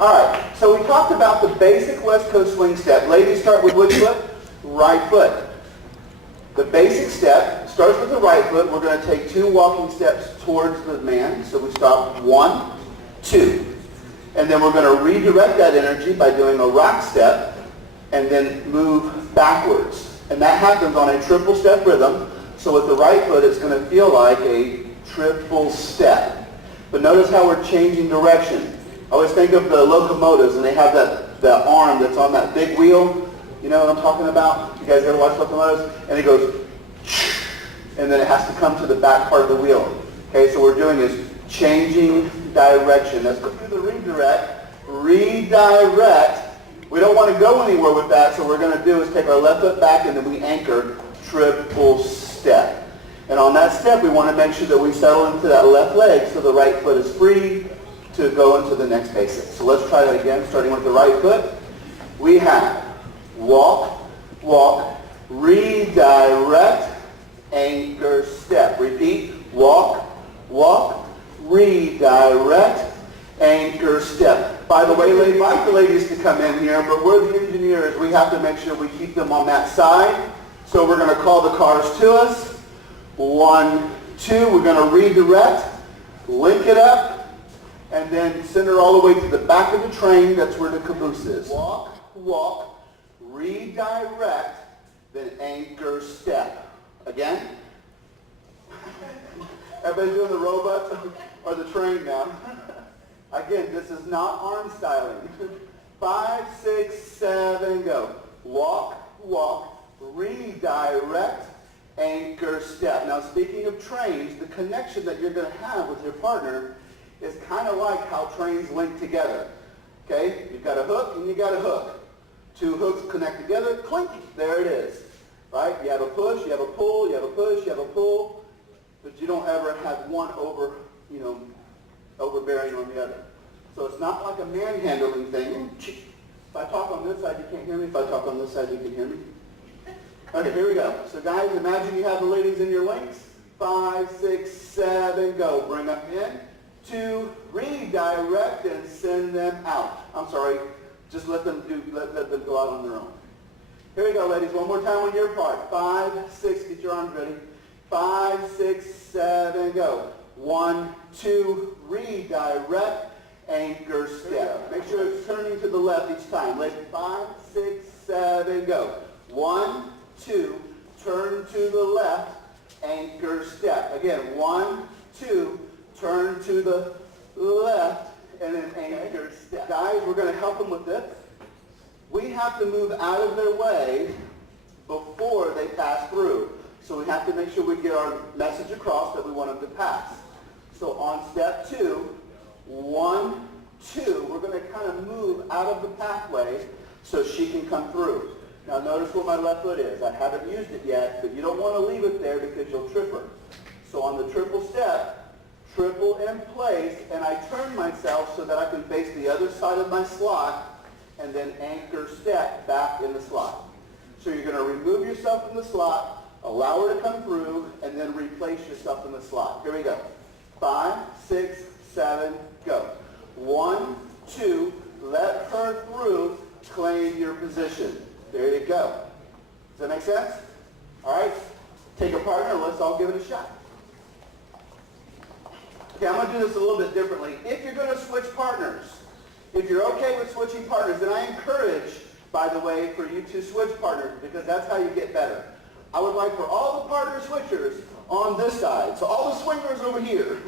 All right, so we talked about the basic West Coast swing step. Ladies start with which foot? Right foot. The basic step starts with the right foot. We're going to take 2 walking steps towards the man. So we stop 1, 2. And then we're going to redirect that energy by doing a rock step and then move backwards. And that happens on a triple step rhythm. So with the right foot, it's going to feel like a triple step. But notice how we're changing direction. I always think of the locomotives, and they have that arm that's on that big wheel. You know what I'm talking about? You guys ever watch locomotives? And it goes, and then it has to come to the back part of the wheel. Okay, so what we're doing is changing direction. Let's go through the redirect. Redirect. We don't want to go anywhere with that, so what we're going to do is take our left foot back, and then we anchor triple step. And on that step, we want to make sure that we settle into that left leg so the right foot is free to go into the next basic. So let's try that again, starting with the right foot. We have walk, walk, redirect, anchor, step. Repeat, walk, walk, redirect, anchor, step. By the way, we invite the ladies to come in here, but we're the engineers. We have to make sure we keep them on that side. So we're going to call the cars to us. 1, 2, we're going to redirect, link it up, and then send her all the way to the back of the train. That's where the caboose is. Walk, walk, redirect, then anchor, step. Again. Everybody's doing the robot or the train now. Again, this is not arm styling. 5, 6, 7, go. Walk, walk, redirect, anchor, step. Now, speaking of trains, the connection that you're going to have with your partner is kind of like how trains link together. Okay? You've got a hook and you got a hook. 2 hooks connect together, clink, there it is. Right? You have a push, you have a pull, you have a push, you have a pull, but you don't ever have one overbearing on the other. So it's not like a manhandling thing. If I talk on this side, you can't hear me. If I talk on this side, you can hear me. Okay, here we go. So guys, imagine you have the ladies in your links. 5, 6, 7, go. Bring them in. 2, redirect and send them out. I'm sorry, just let them go out on their own. Here we go, ladies. One more time on your part. 5, 6, get your arms ready. 5, 6, 7, go. 1, 2, redirect, anchor, step. Make sure it's turning to the left each time. Ladies, 5, 6, 7, go. 1, 2, turn to the left, anchor, step. Again, 1, 2, turn to the left, and then anchor, step. Guys, we're going to help them with this. We have to move out of their way before they pass through. So we have to make sure we get our message across that we want them to pass. So on step 2, 1, 2, we're going to kind of move out of the pathway so she can come through. Now notice where my left foot is. I haven't used it yet, but you don't want to leave it there because you'll trip her. So on the triple step, triple in place, and I turn myself so that I can face the other side of my slot, and then anchor, step back in the slot. So you're going to remove yourself from the slot, allow her to come through, and then replace yourself in the slot. Here we go. 5, 6, 7, go. 1, 2, let her through, claim your position. There you go. Does that make sense? All right. Take a partner. Let's all give it a shot. Okay, I'm going to do this a little bit differently. If you're going to switch partners, if you're okay with switching partners, then I encourage, by the way, for you to switch partners because that's how you get better. I would like for all the partner switchers on this side, so all the swingers over here.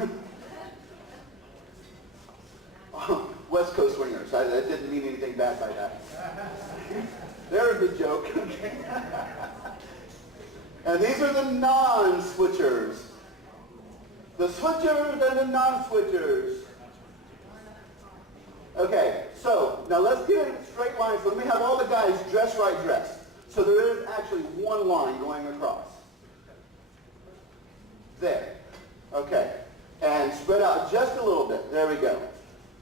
West Coast swingers. I didn't mean anything bad by that. There's the joke. And these are the non-switchers. The switchers and the non-switchers. Okay, so now let's get in straight lines. So let me have all the guys dress right dressed. So there is actually one line going across. There. Okay. And spread out just a little bit. There we go.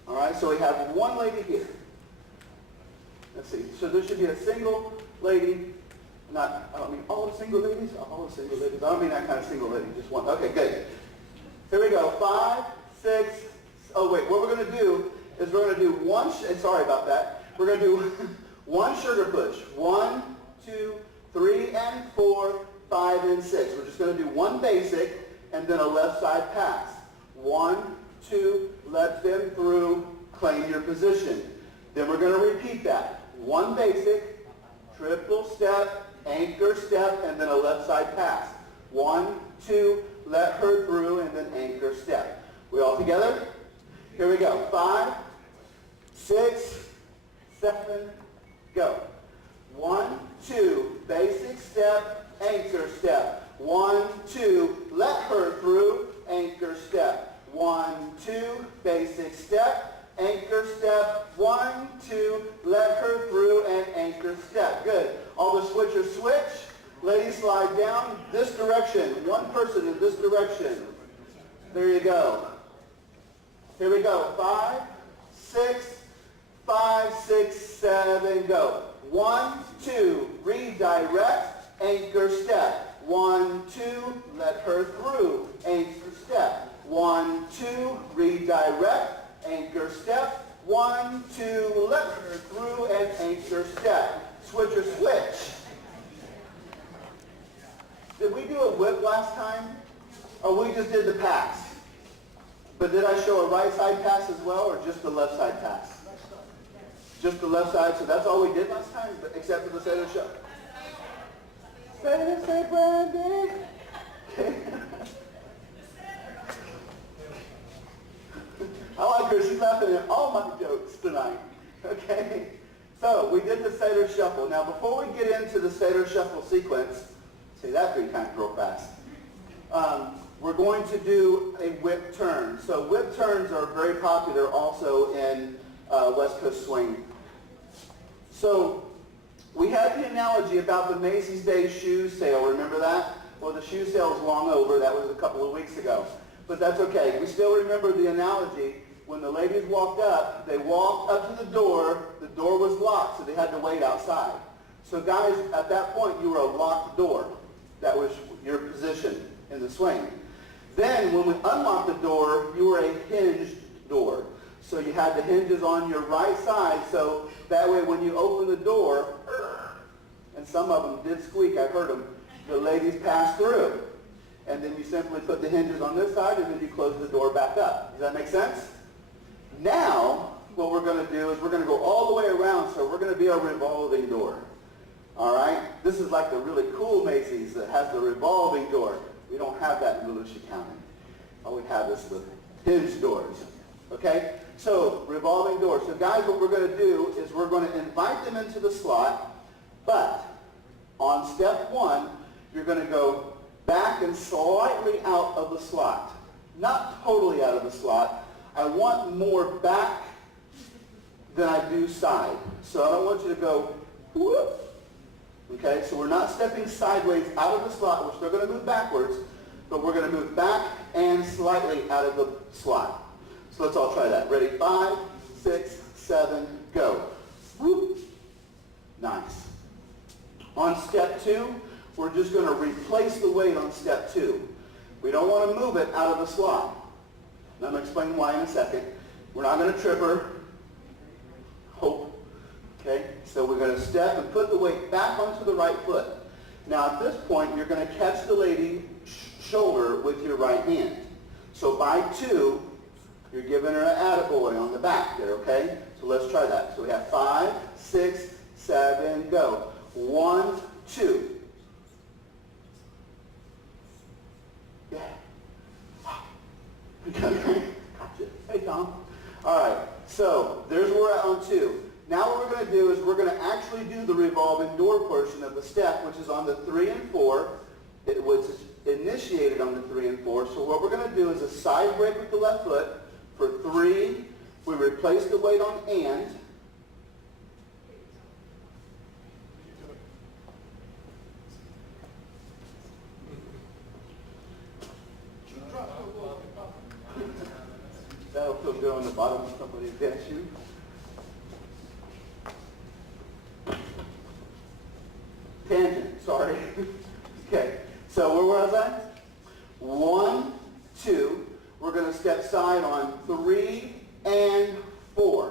All right, so we have one lady here. Let's see. So there should be a single lady. I don't mean all the single ladies. All the single ladies. I don't mean that kind of single lady. Just one. Okay, good. Here we go. 5, 6. Oh, wait. What we're going to do is is we're going to do one, sorry about that. We're going to do one sugar push. 1, 2, 3, and 4, 5, and 6. We're just going to do one basic and then a left side pass. 1, 2, let them through, claim your position. Then we're going to repeat that. One basic, triple step, anchor step, and then a left side pass. 1, 2, let her through, and then anchor step. We all together? Here we go. 5, 6, 7, go. 1, 2, basic step, anchor step. 1, 2, let her through, anchor step. 1, 2, basic step, anchor step. 1, 2, let her through, and anchor step. Good. All the switchers switch. Ladies slide down this direction. One person in this direction. There you go. Here we go. 5, 6, 5, 6, 7, go. 1, 2, redirect, anchor step. 1, 2, let her through, anchor step. 1, 2, redirect, anchor step. 1, 2, let her through, and anchor step. Switcher switch. Did we do a whip last time? Or we just did the pass? But did I show a right side pass as well, or just the left side pass? Just the left side, so that's all we did last time, except for the Seder show. Say Brandy. I like her. She's laughing at all my jokes tonight. Okay? So, we did the Seder shuffle. Now, before we get into the Seder shuffle sequence, say that 3 times real fast. We're going to do a whip turn. So whip turns are very popular also in West Coast swing. So we had the analogy about the Macy's Day shoe sale. Remember that? Well, the shoe sale is long over. That was a couple of weeks ago. But that's okay. We still remember the analogy. When the ladies walked up, they walked up to the door. The door was locked, so they had to wait outside. So guys, at that point, you were a locked door. That was your position in the swing. Then, when we unlocked the door, you were a hinged door. So you had the hinges on your right side, so that way when you open the door, and some of them did squeak, I heard them, the ladies passed through. And then you simply put the hinges on this side, and then you close the door back up. Does that make sense? Now, what we're going to do is we're going to go all the way around, so we're going to be a revolving door. All right? This is like the really cool Macy's that has the revolving door. We don't have that in Volusia County. All we have is the hinge doors. Okay? So, revolving doors. So guys, what we're going to do is we're going to invite them into the slot, but on step 1, you're going to go back and slightly out of the slot. Not totally out of the slot. I want more back than I do side. So I don't want you to go whoop. Okay, so we're not stepping sideways out of the slot. We're still going to move backwards, but we're going to move back and slightly out of the slot. So let's all try that. Ready? 5, 6, 7, go. Whoop. Nice. On step 2, we're just going to replace the weight on step 2. We don't want to move it out of the slot. And I'm going to explain why in a second. We're not going to trip her. Hope. Okay, so we're going to step and put the weight back onto the right foot. Now at this point, you're going to catch the lady's shoulder with your right hand. So by 2, you're giving her an attaboy on the back there, okay? So let's try that. So we have 5, 6, 7, go. 1, 2. Yeah. Gotcha. Hey, Tom. All right, so there's where we're at on 2. Now what we're going to do is we're going to actually do the revolving door portion of the step, which is on the 3 and 4. It was initiated on the 3 and 4. So what we're going to do is a side break with the left foot. For 3, we replace the weight on and. That'll feel good on the bottom of somebody's dance shoe. Tangent, sorry. Okay, so where was I? 1, 2. We're going to step side on 3 and 4.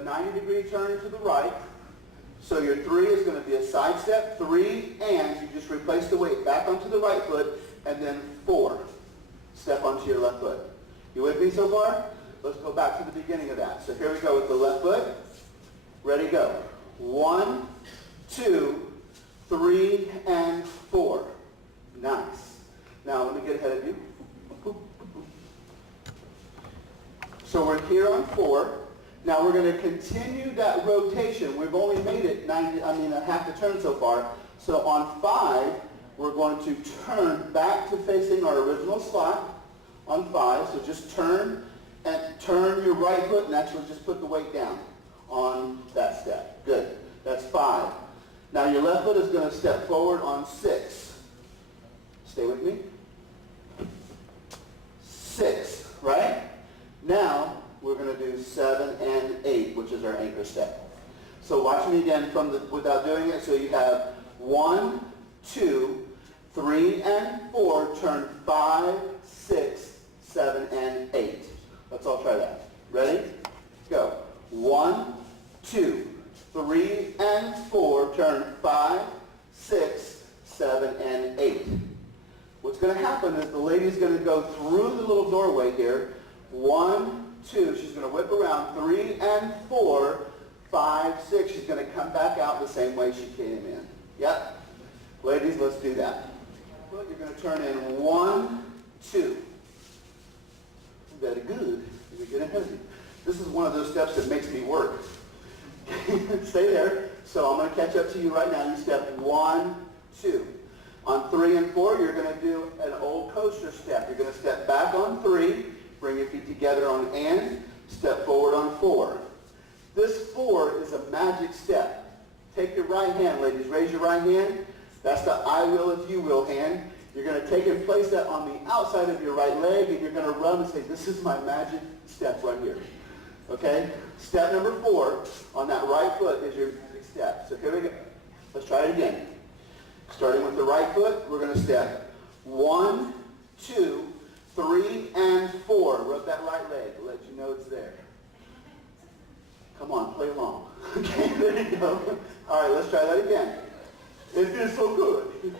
a 90-degree turn to the right. So your 3 is going to be a side step, 3, and you just replace the weight back onto the right foot, and then 4. Step onto your left foot. You with me so far? Let's go back to the beginning of that. So here we go with the left foot. Ready, go. 1, 2, 3, and 4. Nice. Now let me get ahead of you. So we're here on 4. Now we're going to continue that rotation. We've only made it a half a turn so far. So on 5, we're going to turn back to facing our original spot on 5. So just turn and turn your right foot and actually just put the weight down on that step. Good. That's 5. Now your left foot is going to step forward on 6. Stay with me. 6, right? Now we're going to do 7 and 8, which is our anchor step. So watch me again without doing it. So you have 1, 2, 3, and 4. Turn 5, 6, 7, and 8. Let's all try that. Ready? Go. 1, 2, 3, and 4. Turn 5, 6, 7, and 8. What's going to happen is the lady's going to go through the little doorway here. 1, 2, she's going to whip around. 3 and 4, 5, 6. She's going to come back out the same way she came in. Yep. Ladies, let's do that. You're going to turn in 1, 2. Very good. You're getting ahead of me. This is one of those steps that makes me work. Stay there. So I'm going to catch up to you right now. You step 1, 2. On 3 and 4, you're going to do an old coaster step. You're going to step back on 3, bring your feet together on and, step forward on 4. This 4 is a magic step. Take your right hand, ladies. Raise your right hand. That's the I will if you will hand. You're going to take and place that on the outside of your right leg, and you're going to run and say, this is my magic step right here. Okay? Step number 4 on that right foot is your magic step. So here we go. Let's try it again. Starting with the right foot, we're going to step 1, 2, 3, and 4. Rub that right leg to let you know it's there. Come on, play along. Okay, there you go. All right, let's try that again. It feels so good.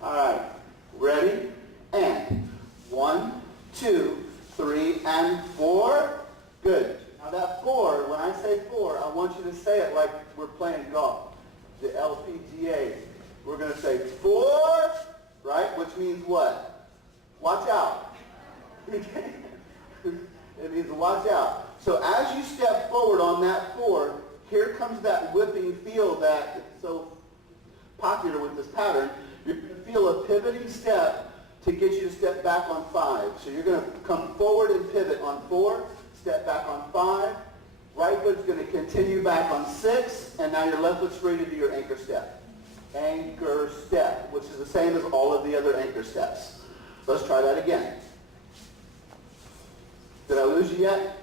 All right, ready? And 1, 2, 3, and 4. Good. Now that 4, when I say 4, I want you to say it like we're playing golf. The LPGA. We're going to say 4, right? Which means what? Watch out. It means watch out. So as you step forward on that 4, here comes that whipping feel that is so popular with this pattern. You're going to feel a pivoting step to get you to step back on 5. So you're going to come forward and pivot on 4, step back on 5. Right foot's going to continue back on 6, and now your left foot's free to do your anchor step. Anchor step, which is the same as all of the other anchor steps. Let's try that again. Did I lose you yet?